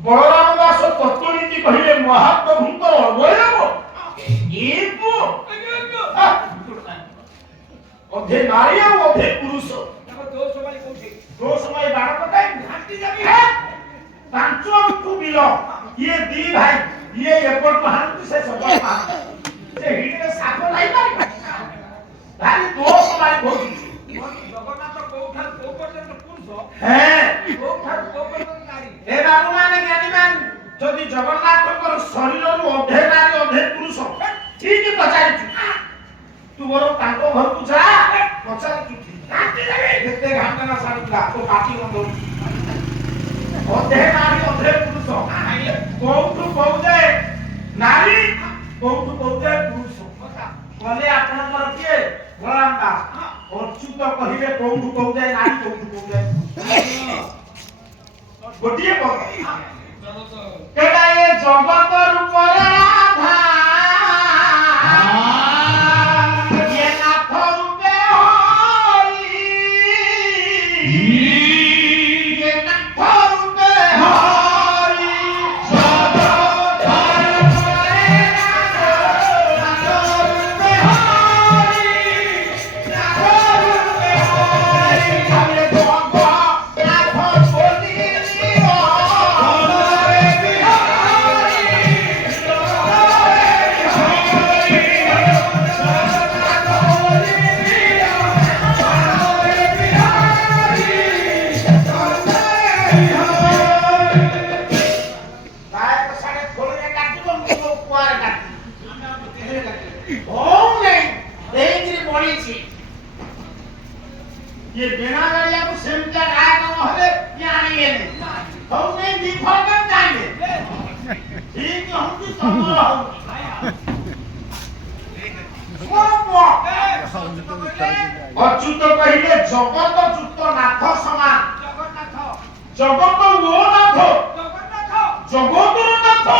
ବଳରାମ ଦାସ ତତ୍ତ୍ୱନୀତି କହିଲେ ମହାପ୍ରଭୁଙ୍କର ଅବୟବ ଏ ପୁଅ ଅଧେ ନାରୀ ଆଉ ଅଧେ ପୁରୁଷ ଦୋଷ ଭାଇ ବାଣ ପକାଇ ପାଞ୍ଚ ଆଣ୍ଠୁ ବିଲ ଇଏ ଦି ଭାଇ ଇଏ ଏପଟକୁ ହାଣନ୍ତି ସେ ସେପଟ ସେ ହିଡିରେ ସାପ ଲାଗିପାରିବ ଭାରି ଦୋଷ ଭାଇ ଭୋଗୁଛି ଜଗନ୍ନାଥ କୋଉଠାରୁ କୋଉ ପର୍ଯ୍ୟନ୍ତ ପୁରୁଷ କୋଉଠାରୁ କୋଉ ପର୍ଯ୍ୟନ୍ତ ନାରୀ ଏ ବାବୁମାନେ ଜ୍ଞାନୀମାନ ଯଦି ଜଗନ୍ନାଥଙ୍କର ଶରୀରରୁ ଅଧେ ନାରୀ ଅଧେ ପୁରୁଷ ଠିକ ପଚାରିଛୁ ତୁ ବରଂ ତାଙ୍କ ଘରକୁ ଯା ପଚାରିଛୁ କେତେ ଘାଣ୍ଟନା ସାରୁଥିଲା ତୋ ପାଟି ବନ୍ଦ ଅଧେ ନାରୀ ଅଧେ ପୁରୁଷ କୋଉଠୁ କୋଉ ଯାଏ ନାରୀ କୋଉଠୁ କୋଉ ଯାଏ ପୁରୁଷ କହିଲେ ଆପଣଙ୍କର କିଏ ବଳରାମ ଦାସ ଅଚ୍ୟୁତ କହିବେ କୋଉଠୁ କୋଉ ଯାଏ ନାରୀ କୋଉଠୁ କୋଉ ଯାଏ ଗୋଟିଏ କେଟା ଏ ଜଗତ ରୂପରେ ରାଧା ଏ ନାଥ ରୂପେ ହରି ଏ ନାଥ ରୂପେ ହରି ଜଗତ ରୂପରେ ରାଧା ନାଥ ରୂପେ ହରି ନାଥ ରୂପେ ହରି ଆମେ ଜଗନ୍ନାଥ ବୋଲିବ ହରେ ବିହାରୀ ये बिना गाड़िया को सेमटा गाय न हले ये आनिए नहीं हम नहीं दिफल कर जाएंगे ठीक हम की समर हम अच्युत कहिले जगत च्युत नाथ समान जगत वो नाथ जगतुर नाथ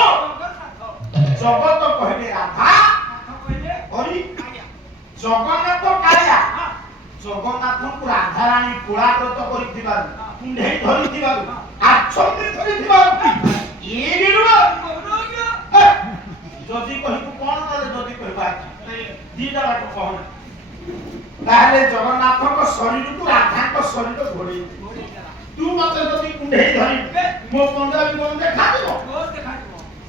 जगत कहिले राधा हरि जगन्नाथ काया जगन्नाथଙ୍କୁ ରାଧାରାଣୀ କୋଳାବ୍ରତ କରିଥିବାରୁ କୁଣ୍ଢେଇ ଧରିଥିବାରୁ ଆଚ୍ଛନ୍ନ କରିଥିବାରୁ ଇଏ ବିରୁଆ ଯଦି କହିବୁ କଣ କଲେ ଯଦି କହିବା ଦିଟା ବାଟ କହନା ତାହେଲେ ଜଗନ୍ନାଥଙ୍କ ଶରୀରକୁ ରାଧାଙ୍କ ଶରୀର ଘୋଡେଇ ତୁ ମତେ ଯଦି କୁଣ୍ଢେଇ ଧରିବୁ ମୋ ପଞ୍ଜାବୀ କଣ ଦେଖାଯିବ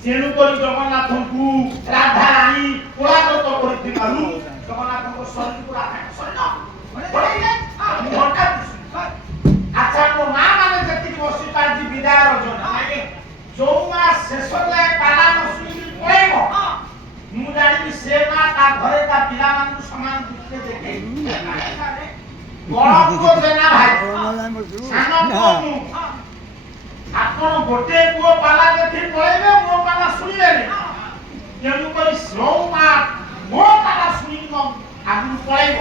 ତେଣୁ କରି ଜଗନ୍ନାଥଙ୍କୁ ରାଧାରାଣୀ କୋଳାବ୍ରତ କରିଥିବାରୁ ଜଗନ୍ନାଥଙ୍କ ଶରୀରକୁ ରାଧାଙ୍କ ଶରୀର আচ্ছা তো মা মানে যেতিকি বসি পারছি বিদায় রজন যৌ মা শেষ যায় পালা নশুনি পড়াইব মু জানিবি সে মা তা ঘরে তা পিলা মানুষ সমান দৃষ্টিতে দেখে বড় পুଅ জেনা ভাই সান পুଅ মু ଆପଣ ଗୋଟେ ପୁଅ ପାଲା ଦେଖି ପଳେଇବେ ମୋ ପାଲା ଶୁଣିବେନି ତେଣୁ କରି ଯৌ ମା ମୋ ପାଲା ଶୁଣିକି ଆଗରୁ ପଳେଇବ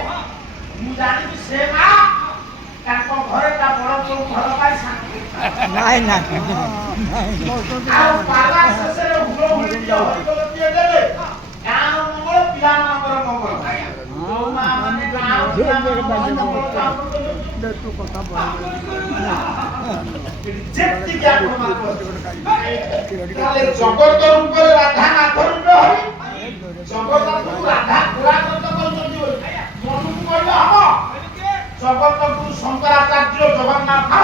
ମୁଁ ଜାଣିବି ସେ ମା ତାଙ୍କ ଘରେ ତା ବଡ଼ ପୁଅ ଘର ପାଇ ଶାନ୍ତି ଆଉ ପାଲା ଶେଷରେ ହୁଳହୁଳି ହରିକଲଟିଏ ଦେଲେ ଗାଁର ମଙ୍ଗଳ ପିଲାମାନଙ୍କର ମଙ୍ଗଳ ଯୋଉ ମା ମାନେ ଗାଁର ପିଲାମାନଙ୍କର ଯେତିକି ତାହେଲେ ଜଗତ ରୂପରେ ରାଧା ନାଥ ରୂପେ ହରି ଜଗନ୍ନାଥଙ୍କୁ ରାଧା କୋଳାବ୍ରତ କରୁଛନ୍ତି ବୋଲି ମନକୁ କହିଲେ ହବ ଜଗତକୁ ଶଙ୍କରାଚାର୍ଯ୍ୟ ଜଗନ୍ନାଥ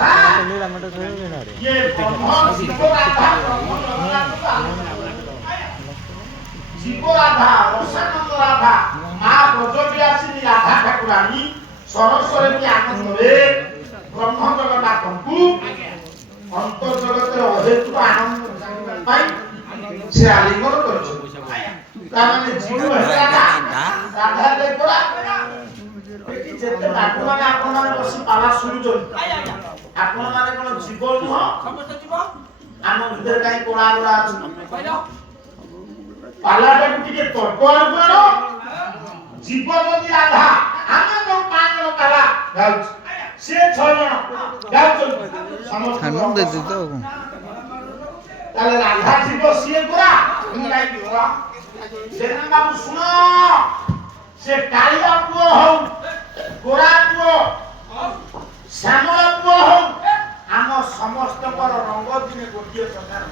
କଥା ये ब्रह्म जीव राधा ब्रह्म जगन्नाथ जीव राधा रसानंद राधा माँ ब्रजबिलासिनी राधा ठाकुराणी सरस्वती आनंदे ब्रह्म जगन्नाथଙ୍କୁ अंतर जगत अहेतु आनंद पाई से आलिंगन କରିଛନ୍ତି ताମାନେ जीव राधा राधा देखला ଏଠି ଯେତେ ଡାକ୍ତର ମାନେ ଆପଣ ମାନେ ବସି ପାଲା ଶୁଣୁଛନ୍ତି ଆପଣ ମାନେ କଣ ଜୀବ ନୁହଁ ସମସ୍ତେ ଯିବ ଆମ ଭିତରେ କାଇଁ କୋଳା ଗୋଳା ଅଛି କହିଲ ପାଲାଟାକୁ ଟିକେ ତର୍କ ଆଣିବ ଜୀବ ଯଦି ରାଧା ଆମେ ଯୋଉ 5 ଜଣ ପାଲା ଗାଉଛୁ ସେ 6 ଜଣ ଗାଉଛନ୍ତି ସମସ୍ତେ ତାହେଲେ ରାଧା ଜୀବ ସିଏ ପୁରା ମୁଁ କାହିଁକି ପୁରା ସେନା ବାବୁ ଶୁଣ से कालिया पुओ हो गोरा पुओ श्यामला पुओ हो आम समस्त रंग दिने गोटे प्रकार